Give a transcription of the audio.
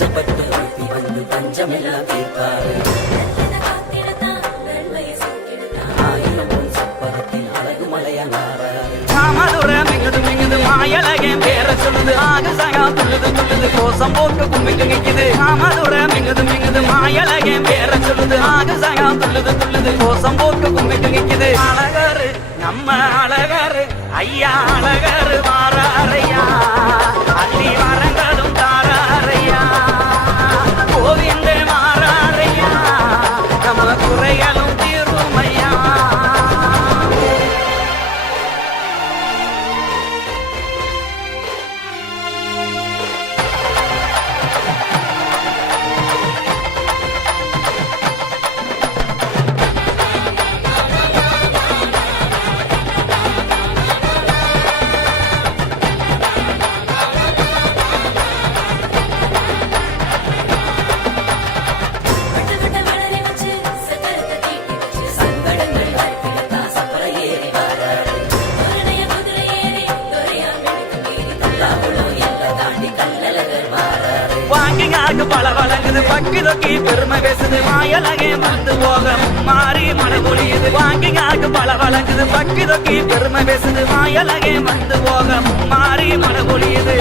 கஷ்டப்பட்டு வாழ்த்தி வந்து பஞ்சமெல்லாம் தீர்ப்பாரு. ஆயிரம் பொன் சப்பரத்தில் அழகு மலையா நாராரு பேர சொல்லுது ஆகு துள்ளுது துள்ளுது கோசம் போட்டு கும்பிட்டு நிக்குது. மாமதுர மிங்குது மிங்குது மாயலகே பேர சொல்லுது துள்ளுது துள்ளுது கோசம் போட்டு கும்பிட்டு நிக்குது. நம்ம ஐயா அழகாரு வாராரையா அள்ளி வரங்களும் நம்ம தொக்கி தொக்கி பெருமை பேசுது வாயலகே வந்து போக மாறி மழை பொழியுது வாங்கி காக்கு பல வழங்குது. பக்கி தொக்கி பெருமை பேசுது வாயலகே வந்து போக மாறி மழை பொழியுது